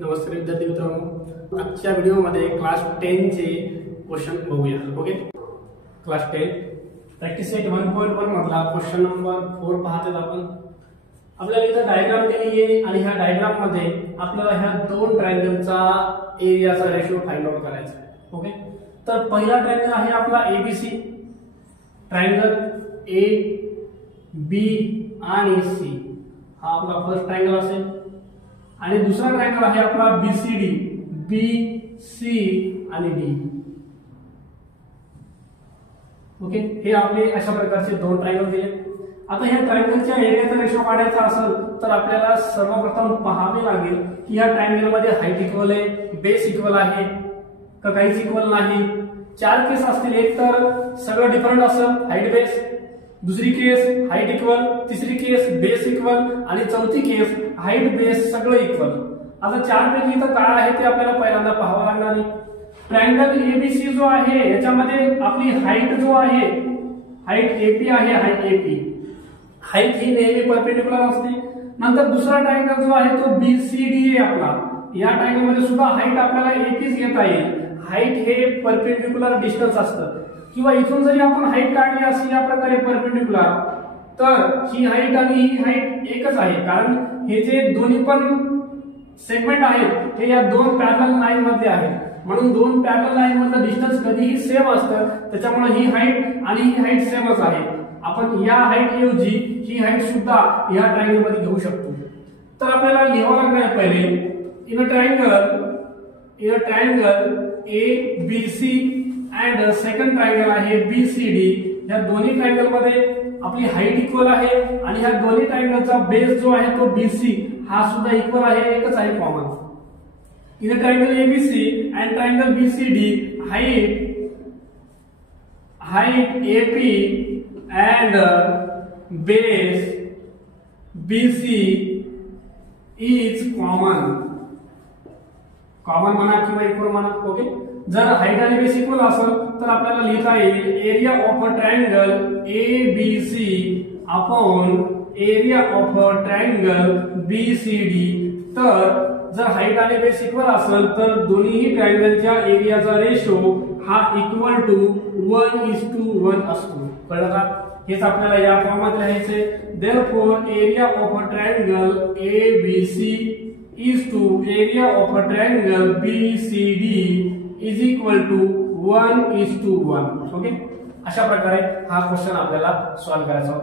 नमस्कार विद्यार्थी मित्रांनो, आजच्या व्हिडिओमध्ये क्लास 10 चे क्वेश्चन बघूया. ओके, क्लास 10 प्रॅक्टिस सेट 1.1 मधला क्वेश्चन नंबर 4 पाहतात आपण. आपल्याला इथं डायग्राम दिली आहे आणि ह्या डायग्राम मध्ये आपल्याला ह्या दोन ट्रायंगलचा एरियाचा रेशो फाइंड आउट करायचा आहे. ओके, तर पहिला ट्रायंगल आहे आपला एबीसी ट्रायंगल, ए बी आणि सी हा आपला फर्स्ट ट्रायंगल असेल. आणि दुसरा ट्रायंगल आहे आपला बीसीडी, बी सी आणि डी. ओके, हे आपले अशा प्रकारचे दोन ट्रायंगल दिले. आता ह्या ट्रायंगलच्या एरियाचा रेशो काढायचा असेल तर आपल्याला सर्वप्रथम पाहावे लागेल की या ट्रायंगल मध्ये हाईट इक्वल आहे, बेस इक्वल आहे का काहीच इक्वल नाही. चार केस असतील, एक तर सगळं डिफरंट असेल हाईट बेस, दुसरी केस हाईट इक्वल, तिसरी केस बेस इक्वल आणि चौथी केस हाईट बेस सगळं इक्वल. आता चार पैकी इथं काय आहे ते आपल्याला पहिल्यांदा पाहावं लागणार आहे. ट्रायंगल एबीसी जो आहे याच्यामध्ये आपली हाईट जो आहे, हाईट एपी आहे, हाईट एपी. हाईट ही नेहमी परपेंडिक्युलर असते. नंतर दुसरा ट्रायंगल जो आहे तो बीसीडी आहे आपला. या ट्रायंगल मध्ये सुद्धा हाईट आपल्याला एपीच घेता येईल. हाईट हे परपेंडिक्युलर डिस्टन्स असतं, किंवा इथून जरी आपण हाईट काढली असेल या प्रकारे परपेंडिक्युलर, तर ही हाईट आणि ही हाईट एकच आहे. कारण हे जे दोन्ही पण सेगमेंट आहेत हे या दोन पॅरलल लाईन मध्ये आहेत. म्हणून दोन पॅरलल लाईन मधलं डिस्टन्स कधीही सेम असतं, त्याच्यामुळे ही हाईट आणि ही हाईट सेमच आहे. आपण या हाईट ऐवजी ही हाईट सुद्धा या ट्रायंगल मध्ये घेऊ शकतो. तर आपल्याला लिहावं लागणार पहिले in a triangle A B C and second triangle आहे बीसीडी. या दोन्ही ट्रायंगल मध्ये आपली हाईट इक्वल आहे आणि ह्या दोन्ही ट्रायंगलचा बेस जो आहे तो बीसी हा सुद्धा इक्वल आहे, एकच आहे common. In triangle ABC and triangle BCD height AP and base BC is common म्हणा किंवा इक्वल म्हणा. ओके, जर हाईट आणि बेस इक्वल असेल तर आपल्याला लिहिता येईल area of a triangle ABC upon area of a triangle BCD. तर जर हाईट आणि बेस इक्वल असेल तर दोन्ही ट्रायंगलच्या एरियाचा रेशो हा इक्वल टू 1:1 असतो. कळलं का? हेच आपल्याला या फॉर्मात लिहायचे. Therefore area of a triangle ABC is to area of a triangle BCD is equal to 1:1. Okay, अशा प्रकारे हा क्वेश्चन आपल्याला सॉल्व्ह करायचा होता.